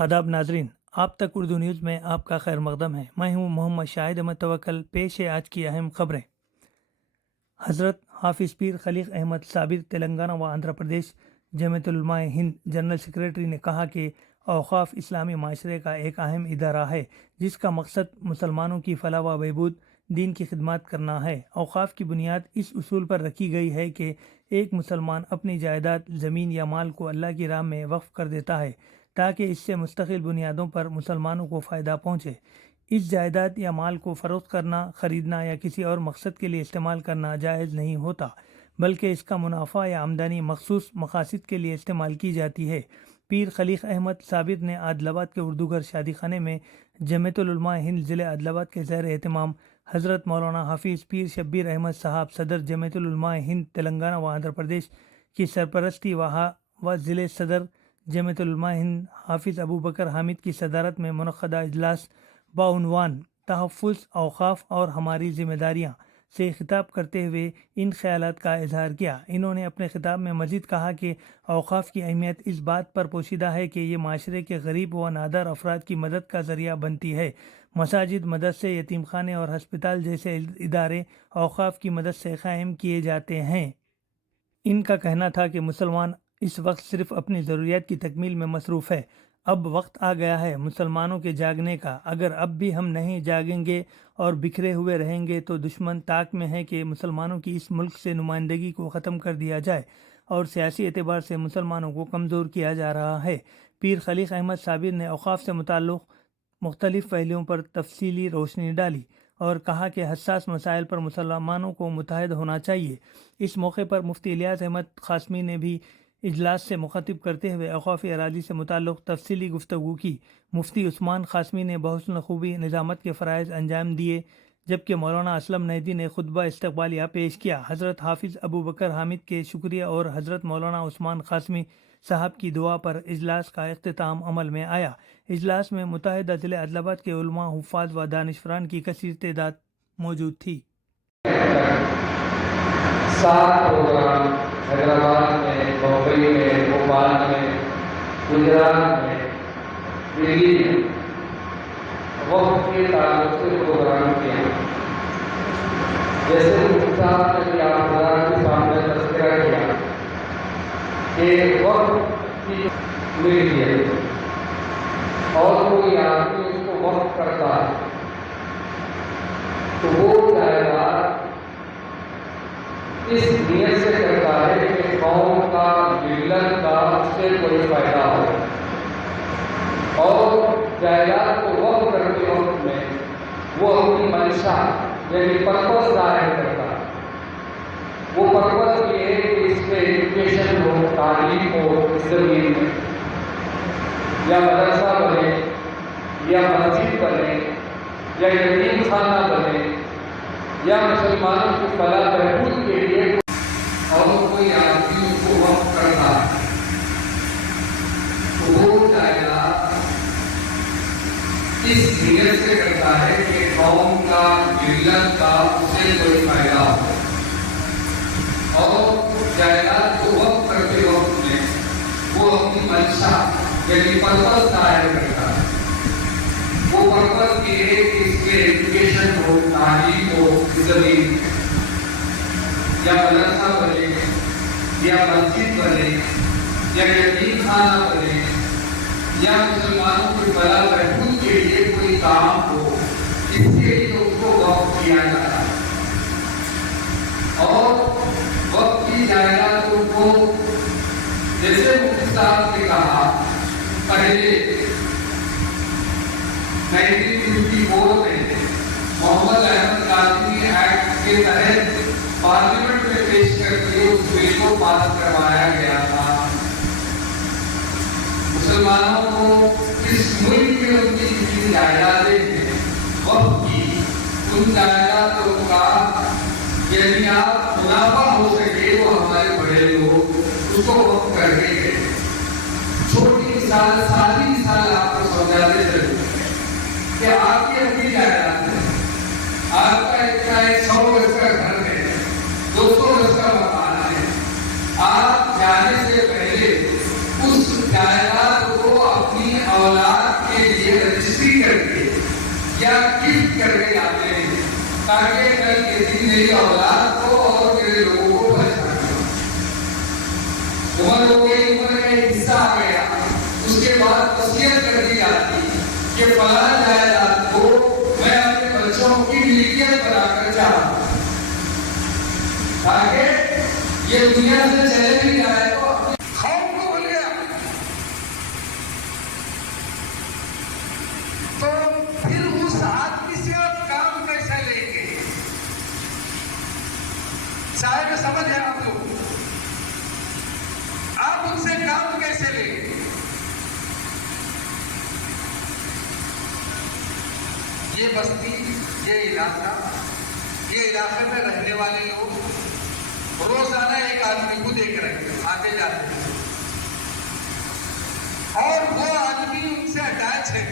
آداب ناظرین، آپ تک اردو نیوز میں آپ کا خیر مقدم ہے۔ میں ہوں محمد شاہد احمد توکل۔ پیش ہے آج کی اہم خبریں۔ حضرت حافظ پیر خلیق احمد صابر تلنگانہ و آندھرا پردیش جمعیت العلماء ہند جنرل سیکریٹری نے کہا کہ اوقاف اسلامی معاشرے کا ایک اہم ادارہ ہے جس کا مقصد مسلمانوں کی فلاح و بہبود، دین کی خدمات کرنا ہے۔ اوقاف کی بنیاد اس اصول پر رکھی گئی ہے کہ ایک مسلمان اپنی جائیداد، زمین یا مال کو اللہ کی راہ میں وقف کر دیتا ہے تاکہ اس سے مستقل بنیادوں پر مسلمانوں کو فائدہ پہنچے۔ اس جائیداد یا مال کو فروخت کرنا، خریدنا یا کسی اور مقصد کے لیے استعمال کرنا جائز نہیں ہوتا، بلکہ اس کا منافع یا آمدنی مخصوص مقاصد کے لیے استعمال کی جاتی ہے۔ پیر خلیق احمد صابر نے عادل آباد کے اردو گھر شادی خانے میں جمعیت العلماء ہند ضلع عادل آباد کے زیر اہتمام حضرت مولانا حافظ پیر شبیر احمد صاحب صدر جمعیت العلماء ہند تلنگانہ و آندھرا پردیش کی سرپرستی و ضلع صدر جمعیت العلماء ہند حافظ ابو بکر حامد کی صدارت میں منعقدہ اجلاس بعنوان تحفظ اوقاف اور ہماری ذمہ داریاں سے خطاب کرتے ہوئے ان خیالات کا اظہار کیا۔ انہوں نے اپنے خطاب میں مزید کہا کہ اوقاف کی اہمیت اس بات پر پوشیدہ ہے کہ یہ معاشرے کے غریب و نادار افراد کی مدد کا ذریعہ بنتی ہے۔ مساجد، مدرسے، یتیم خانے اور ہسپتال جیسے ادارے اوقاف کی مدد سے قائم کیے جاتے ہیں۔ ان کا کہنا تھا کہ مسلمان اس وقت صرف اپنی ضروریات کی تکمیل میں مصروف ہے۔ اب وقت آ گیا ہے مسلمانوں کے جاگنے کا۔ اگر اب بھی ہم نہیں جاگیں گے اور بکھرے ہوئے رہیں گے تو دشمن طاق میں ہے کہ مسلمانوں کی اس ملک سے نمائندگی کو ختم کر دیا جائے اور سیاسی اعتبار سے مسلمانوں کو کمزور کیا جا رہا ہے۔ پیر خلیق احمد صابر نے اوقاف سے متعلق مختلف پہلوؤں پر تفصیلی روشنی ڈالی اور کہا کہ حساس مسائل پر مسلمانوں کو متحد ہونا چاہیے۔ اس موقع پر مفتی الیاس احمد قاسمی نے بھی اجلاس سے مخاطب کرتے ہوئے اوقافی اراضی سے متعلق تفصیلی گفتگو کی۔ مفتی عثمان قاسمی نے بحسن خوبی نظامت کے فرائض انجام دیے، جبکہ مولانا اسلم نہدی نے خطبہ استقبالیہ پیش کیا۔ حضرت حافظ ابو بکر حامد کے شکریہ اور حضرت مولانا عثمان قاسمی صاحب کی دعا پر اجلاس کا اختتام عمل میں آیا۔ اجلاس میں متحدہ ضلع عادل آباد کے علماء، حفاظ و دانشوران کی کثیر تعداد موجود تھی۔ 7 پروگرام حیدرآباد میں، بمبئی میں، بھوپال میں، گجرات میں، دلی میں وقت کے تعلق سے پروگرام کیا۔ جیسے صاحب نے بھی آپ حضرات کے سامنے تذکرہ کیا کہ وقت کی ملکیت اور کوئی آدمی اس کو وقت کرتا ہے تو وہ جائیداد اس نیت سے کرتا ہے کہ قوم کا، ملت کا اس سے کوئی فائدہ ہو، اور جائیداد کو وقف کرتے وقت میں وہ اپنی منشا یعنی پرپس ظاہر کرتا ہے۔ وہ پرپس یہ ہے کہ اس میں ایجوکیشن ہو، تعلیم ہو، زمین میں یا مدرسہ بنے یا مسجد بنے یا یتیم خانہ بنے یا مسلمانوں کی فلاح بہبود کے لیے اور کوئی آدمی اس کو وقف کرتا ہے تو وہ جائیداد اس نیت سے کرتا ہے کہ قوم کا، ملت کا اس سے کوئی فائدہ ہو، اور جائیداد کو وقف کرتے وقت میں وہ اپنی منشا یعنی پرپس ظاہر کرتا ہے۔ وہ پرپس یہ ہے کہ اس میں ایجوکیشن ہو، تعلیم ہو، زمین یا مدرسہ بنے یا مسجد بنے یا یتیم خانہ بنے یا مسلمانوں کی فلاح بہبود کے لیے کوئی کام ہو، اس کے لیے اس کو وقف کیا جاتا ہے۔ اور وقت کی جائیدادوں کو جیسے مفتی صاحب نے کہا، پہلے 1954 میں محمد احمد قاسمی ایکٹ کے تحت پارلیمنٹ میں پیش کر کے اس بل کو پاس کروایا گیا تھا۔ مسلمانوں کو اس ملک میں ان کی جتنی جائیدادیں ہیں وقف کی، ان جائیدادوں کا یعنی آپ منافع ہو سکے وہ ہمارے بڑے لوگ اس کو وقف کر کے گئے۔ چھوٹی مثال، سادی مثال آپ کو سمجھاتے چلوں کہ آپ کی اپنی جائیداد ہے، آپ کا ایک 100 گز کا گھر ہے، 200 گز کا مکان ہے، آپ جانے سے پہلے اس جائیداد کو اپنی اولاد یا گفٹ کر کے جاتے ہیں تاکہ کل کے دن میری اولاد کو اور میرے لوگوں کو پریشان کرے. عمر ہو گئی، عمر کا ایک حصہ آ گیا، اس کے بعد وصیت کر دی جاتی کہ فلاں جائیداد کو میں اپنے بچوں کی ملکیت بنا کر چاہتا ہوں تاکہ یہ دنیا سے چلے بھی جائے تو خوف کو بھول گیا. تو پھر اس آدمی سے آپ کام کیسے لیں گے؟ صاحب سمجھ ہے آپ لوگ، آپ ان سے کام کیسے لیں گے؟ یہ بستی، یہ علاقہ، یہ علاقے میں رہنے والے لوگ روزانہ ایک آدمی کو دیکھ رہے ہیں آتے جاتے ہیں، اور وہ آدمی ان سے اٹیچ ہے.